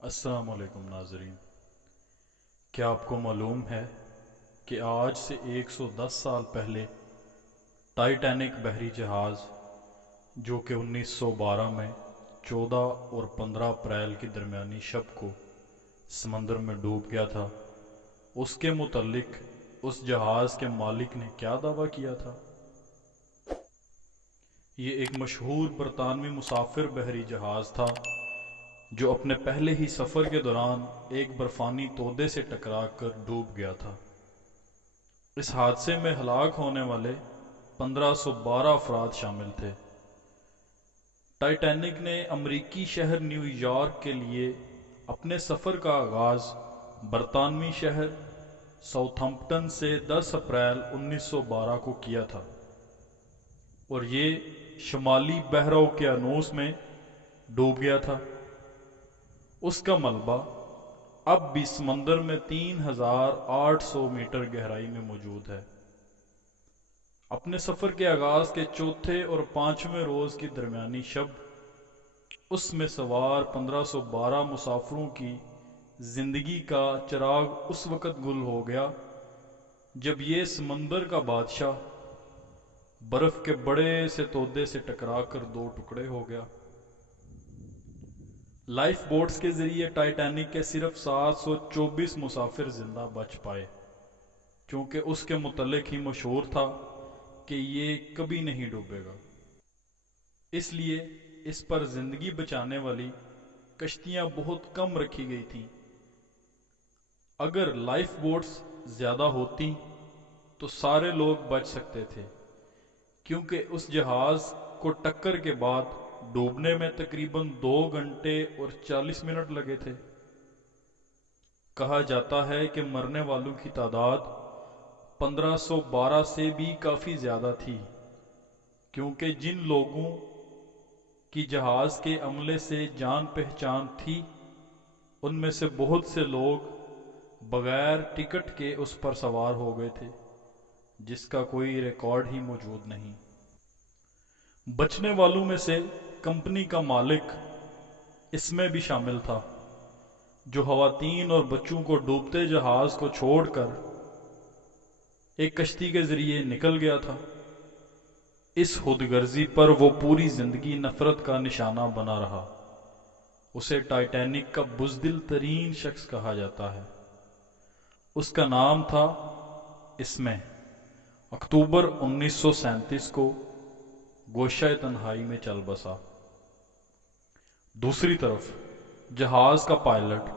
السلام علیکم ناظرین، کیا آپ کو معلوم ہے کہ آج سے 110 سال پہلے ٹائٹینک بحری جہاز جو کہ 1912 میں 14 اور 15 اپریل کی درمیانی شب کو سمندر میں ڈوب گیا تھا؟ اس کے متعلق اس جہاز کے مالک نے کیا دعویٰ کیا تھا؟ یہ ایک مشہور برطانوی مسافر بحری جہاز تھا جو اپنے پہلے ہی سفر کے دوران ایک برفانی تودے سے ٹکرا کر ڈوب گیا تھا۔ اس حادثے میں ہلاک ہونے والے 1512 افراد شامل تھے۔ ٹائٹینک نے امریکی شہر نیو یارک کے لیے اپنے سفر کا آغاز برطانوی شہر ساؤتھمپٹن سے 10 اپریل 1912 کو کیا تھا، اور یہ شمالی بحر اوقیانوس میں ڈوب گیا تھا۔ اس کا ملبہ اب بھی سمندر میں 3800 میٹر گہرائی میں موجود ہے۔ اپنے سفر کے آغاز کے چوتھے اور پانچویں روز کی درمیانی شب اس میں سوار 1512 مسافروں کی زندگی کا چراغ اس وقت گل ہو گیا جب یہ سمندر کا بادشاہ برف کے بڑے سے تودے سے ٹکرا کر دو ٹکڑے ہو گیا۔ لائف بوٹس کے ذریعے ٹائٹینک کے صرف 724 مسافر زندہ بچ پائے، کیونکہ اس کے متعلق ہی مشہور تھا کہ یہ کبھی نہیں ڈوبے گا۔ اس لیے اس پر زندگی بچانے والی کشتیاں بہت کم رکھی گئی تھیں۔ اگر لائف بوٹس زیادہ ہوتی تو سارے لوگ بچ سکتے تھے، کیونکہ اس جہاز کو ٹکر کے بعد ڈوبنے میں تقریباً 2 گھنٹے اور 40 منٹ لگے تھے۔ کہا جاتا ہے کہ مرنے والوں کی تعداد 1512 سے بھی کافی زیادہ تھی، کیونکہ جن لوگوں کی جہاز کے عملے سے جان پہچان تھی ان میں سے بہت سے لوگ بغیر ٹکٹ کے اس پر سوار ہو گئے تھے، جس کا کوئی ریکارڈ ہی موجود نہیں۔ بچنے والوں میں سے کمپنی کا مالک اس میں بھی شامل تھا، جو خواتین اور بچوں کو ڈوبتے جہاز کو چھوڑ کر ایک کشتی کے ذریعے نکل گیا تھا۔ اس خود غرضی پر وہ پوری زندگی نفرت کا نشانہ بنا رہا۔ اسے ٹائٹینک کا بزدل ترین شخص کہا جاتا ہے۔ اس کا نام تھا اسمے۔ اکتوبر 1937 کو گوشہ تنہائی میں چل بسا۔ دوسری طرف جہاز کا پائلٹ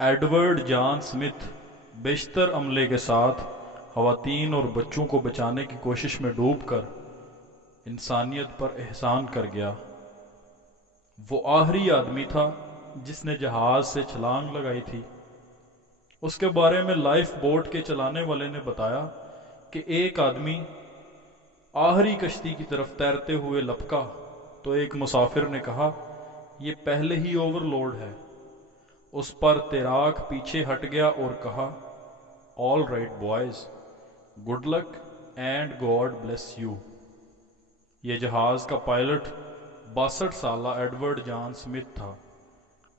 ایڈورڈ جان سمتھ بیشتر عملے کے ساتھ خواتین اور بچوں کو بچانے کی کوشش میں ڈوب کر انسانیت پر احسان کر گیا۔ وہ آخری آدمی تھا جس نے جہاز سے چھلانگ لگائی تھی۔ اس کے بارے میں لائف بوٹ کے چلانے والے نے بتایا کہ ایک آدمی آخری کشتی کی طرف تیرتے ہوئے لپکا تو ایک مسافر نے کہا، یہ پہلے ہی اوور لوڈ ہے۔ اس پر تیراک پیچھے ہٹ گیا اور کہا، all right boys, good luck and God bless you. یہ جہاز کا پائلٹ 62 سالہ ایڈورڈ جان سمتھ تھا۔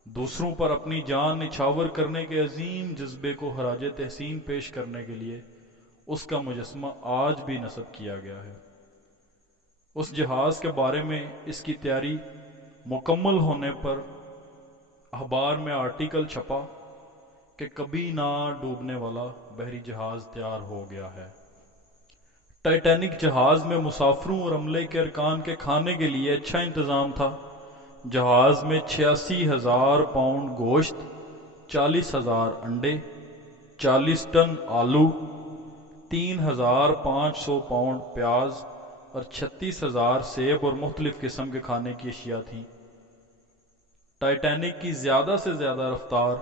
دوسروں پر اپنی جان نچھاور کرنے کے عظیم جذبے کو خراج تحسین پیش کرنے کے لیے اس کا مجسمہ آج بھی نصب کیا گیا ہے۔ اس جہاز کے بارے میں اس کی تیاری مکمل ہونے پر اخبار میں آرٹیکل چھپا کہ کبھی نہ ڈوبنے والا بحری جہاز تیار ہو گیا ہے۔ ٹائٹینک جہاز میں مسافروں اور عملے کے ارکان کے کھانے کے لیے اچھا انتظام تھا۔ جہاز میں 86,000 پاؤنڈ گوشت، 40,000 انڈے، 40 ٹن آلو، 3,500 پاؤنڈ پیاز اور 36,000 سیب اور مختلف قسم کے کھانے کی اشیاء تھیں۔ ٹائٹینک کی زیادہ سے زیادہ رفتار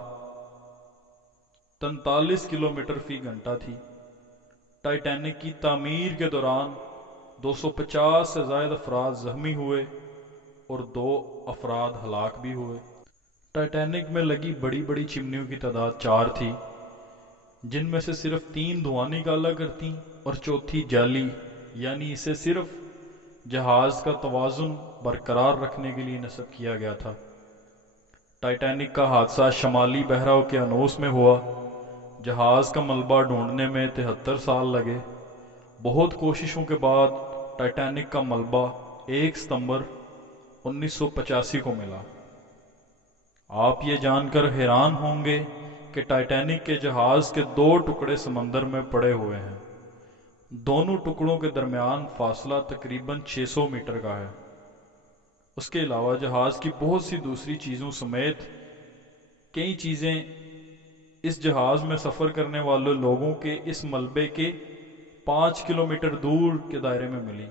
43 کلومیٹر فی گھنٹہ تھی۔ ٹائٹینک کی تعمیر کے دوران 250 سے زائد افراد زخمی ہوئے اور 2 افراد ہلاک بھی ہوئے۔ ٹائٹینک میں لگی بڑی بڑی چمنیوں کی تعداد 4 تھی، جن میں سے صرف 3 دھواں نکالا کرتیں اور چوتھی جعلی، یعنی اسے صرف جہاز کا توازن برقرار رکھنے کے لیے نصب کیا گیا تھا۔ ٹائٹینک کا حادثہ شمالی بحرہ اوقیانوس میں ہوا۔ جہاز کا ملبہ ڈھونڈنے میں 73 سال لگے۔ بہت کوششوں کے بعد ٹائٹینک کا ملبہ 1 ستمبر 1985 کو ملا۔ آپ یہ جان کر حیران ہوں گے کہ ٹائٹینک کے جہاز کے 2 ٹکڑے سمندر میں پڑے ہوئے ہیں۔ دونوں ٹکڑوں کے درمیان فاصلہ تقریباً 600 میٹر کا ہے۔ اس کے علاوہ جہاز کی بہت سی دوسری چیزوں سمیت کئی چیزیں اس جہاز میں سفر کرنے والے لوگوں کے اس ملبے کے 5 کلومیٹر دور کے دائرے میں ملی۔